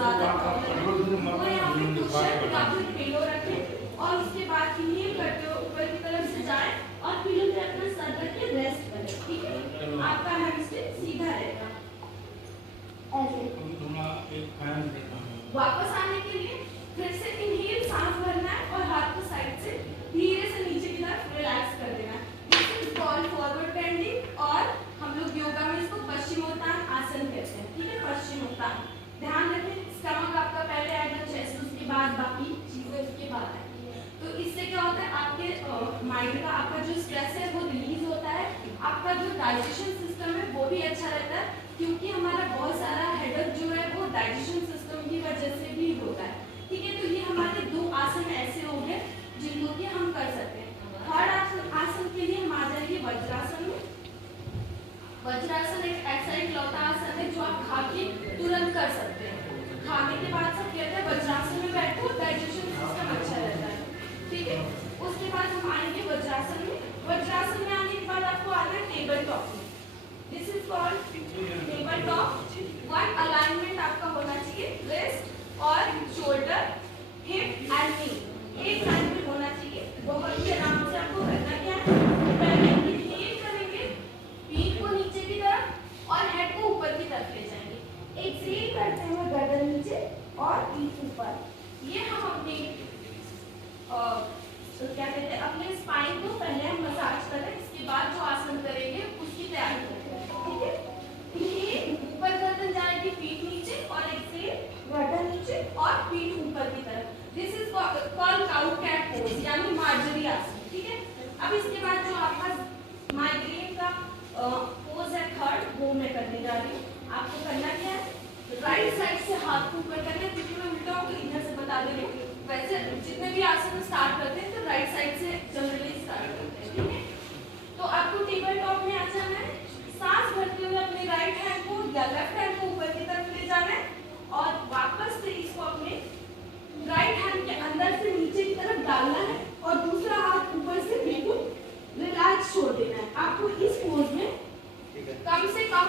ज्यादा प्रॉब्लम है वो यहाँ पे कुशन या फिर पिलो रखें और उसके बाद इन्हें करते हुए ऊपर की तरफ से जाए और पिलो पे अपना सर रख के रेस्ट करें, ठीक है। आपका हैमस्ट्रिंग सीधा रहेगा ऐसे। वापस आने के लिए फिर से इनहेल सांस भरना है और हाथ को साइड से धीरे से नीचे की तरफ रिलैक्स कर देना है। This is called forward bending और हम लोग योगा में इसको पश्चिमोत्तान आसन कहते हैं, ठीक है। पश्चिमोत्तान ध्यान रखें, स्टमक आपका पहले आएगा, चेस्ट उसके बाद बाकी चीजें उसके बाद आएगी। तो इससे क्या होता है आपके माइंड का आपका जो स्ट्रेस है वो रिलीज होता है, आपका जो डाइजेशन सिस्टम है वो भी अच्छा रहता है, क्योंकि हमारा बहुत सारा हेडेक जो है वो डाइजेशन सिस्टम की वजह से भी होता है, ठीक है। तो ये हमारे दो आसन ऐसे हो गए जिनको कि हम कर सकते हैं। थर्ड आसन के लिए हम आ जाएंगे वज्रासन में। वज्रासन एक ऐसा इकलौता आसन है जो आप खा के तुरंत कर सकते हैं। खाने के बाद सब कहते हैं वज्रासन में बैठो, डाइजेशन सिस्टम अच्छा रहता है, ठीक है। उसके बाद हम आएंगे वज्रासन में। वज्रासन में आने के बाद आपको आना है टेबल टॉप में। This is called table top. One alignment आपका होना चाहिए, रिस्ट और शोल्डर, हिप एंड नी एक लाइन में होना चाहिए। बहुत ही आराम से आपको करना क्या है, पहले इनहेल करेंगे, पीठ को नीचे की तरफ और हेड को ऊपर की तरफ ले जाएंगे। एक्सहेल करते हुए गर्दन नीचे और पीठ ऊपर। ये हम अपने तो क्या कहते हैं अपने स्पाइन को पहले हम मसाज करें, इसके बाद जो आसन करेंगे उसकी तैयारी करते हैं, ठीक है। इनहेल ऊपर गर्दन जाएगी, पीठ नीचे, और एक्सहेल गर्दन नीचे और पीठ ऊपर की तरफ। This is called cow cat pose यानी मार्जरी आसन, ठीक है। अब इसके बाद जो आपका माइग्रेन का पोज है थर्ड, वो मैं करने जा रही हूँ। आपको करना क्या है, राइट साइड से हाथ को ऊपर करना है, क्योंकि मैं उल्टा हूँ तो इधर से बता दे रही हूँ। वैसे जितने भी आसन स्टार्ट करते हैं तो राइट साइड से जनरली स्टार्ट करते हैं, ठीक है। तो आपको टेबल टॉप में आ जाना है, सांस भरते हुए अपने राइट हैंड को या लेफ्ट हैंड को ऊपर की तरफ ले जाना है और वापस से इसको अपने राइट हैंड के अंदर से नीचे की तरफ डालना है और दूसरा हाथ ऊपर से बिल्कुल रिलैक्स छोड़ देना है। आपको इस पोज में कम से कम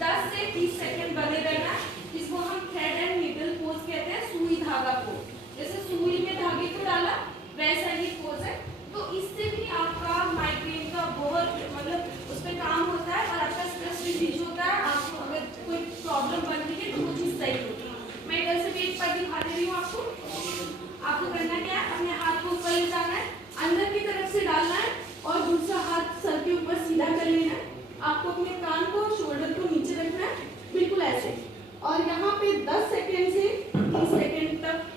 10 से 30 सेकंड बने रहना है। इसको हम थ्रेड एंड नीडल पोज कहते हैं, सुई धागा पोज। जैसे सुई में धागे को डाला वैसा ही पोज है। तो इससे भी आपका माइग्रेन का बहुत मतलब उस पर काम होता है और आपका स्ट्रेस रिलीज होता है। आपको अगर कोई प्रॉब्लम बन रही है तो वो चीज़ सही होती है। मैं इधर से भी एक बार दिखा दे रही हूँ आपको। आपको करना क्या है, अपने हाथ को ऊपर ले जाना है, अंदर की तरफ से डालना है और दूसरा हाथ सर के ऊपर सीधा कर लेना है। आपको अपने कान को शोल्डर को नीचे रखना है, बिल्कुल ऐसे, और यहाँ पे 10 सेकेंड से 30 सेकेंड तक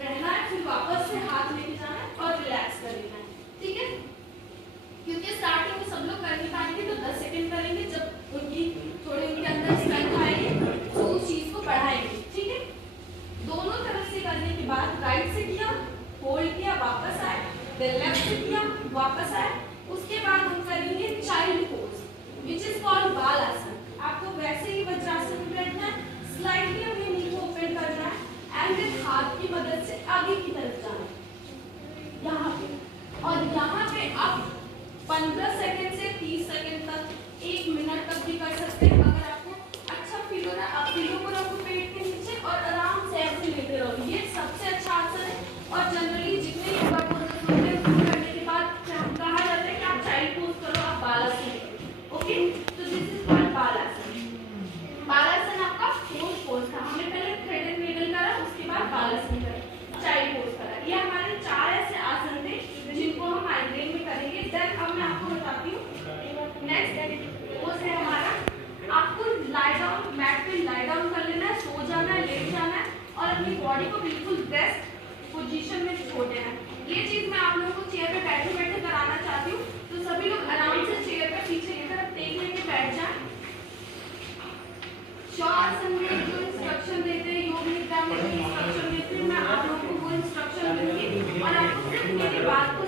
रहना है। फिर वापस से हाथ लेके जाना है और रिलैक्स कर लेना है, ठीक है। क्योंकि स्टार्टिंग में सब लोग कर नहीं पाएंगे तो 10 सेकेंड करेंगे, जब उनकी थोड़ी उनके अंदर स्ट्रेंथ आएगी तो उस चीज को बढ़ाएंगे, ठीक है। दोनों तरफ से करने के बाद राइट से किया, होल्ड किया, वापस आए, फिर लेफ्ट से किया, वापस आए। उसके बाद हम करेंगे child pose which is called बाल आसन। आपको वैसे ही वज्रासन में बैठना है, स्लाइडली अपने नी को ओपन करना है एंड विद हाथ की मदद से आगे की तरफ जाना है यहाँ पे, और यहाँ पे आप 15 सेकंड से 30 सेकंड तक, 1 मिनट तक भी कर सकते हैं। अगर आपको अच्छा फील हो रहा है, आप पिलो को रखो पेट के नीचे और आराम से ऐसे लेते रहो। ये सबसे अच्छा आसन है और जनरली जितने योगा पोजेस होते हैं वो करने के बाद कहा जाता है कि आप चाइल्ड पोज करो, आप बाल आसन करो, ओके। तो दिस इज कॉल्ड बाल आसन। बाल आसन आपका फोर्थ पोज था। हमने पहले थ्रेड एंड नीडल करा, उसके बाद बाल आसन करा, चाइल्ड पोज करा। ये हमारे 4 ऐसे आसन थे जिनको हम माइग्रेन में करेंगे। देन अब मैं आपको बताती हूँ नेक्स्ट पोज है हमारा। आपको लाई डाउन, मैट पे लाई डाउन कर लेना है, सो जाना है, लेट जाना है और अपनी बॉडी को बिल्कुल रेस्ट पोजीशन में छोड़ देना है। ये चीज मैं आप लोगों को चेयर पे बैठे बैठे कराना चाहती हूँ, तो सभी लोग आराम से चेयर पे पीछे की तरफ टेक लेके बैठ जाए। आसन में जो इंस्ट्रक्शन देते हैं, योग निद्रा में इंस्ट्रक्शन देते हैं, मैं आप लोगों को वो इंस्ट्रक्शन दूंगी और आपको सिर्फ मेरी बात को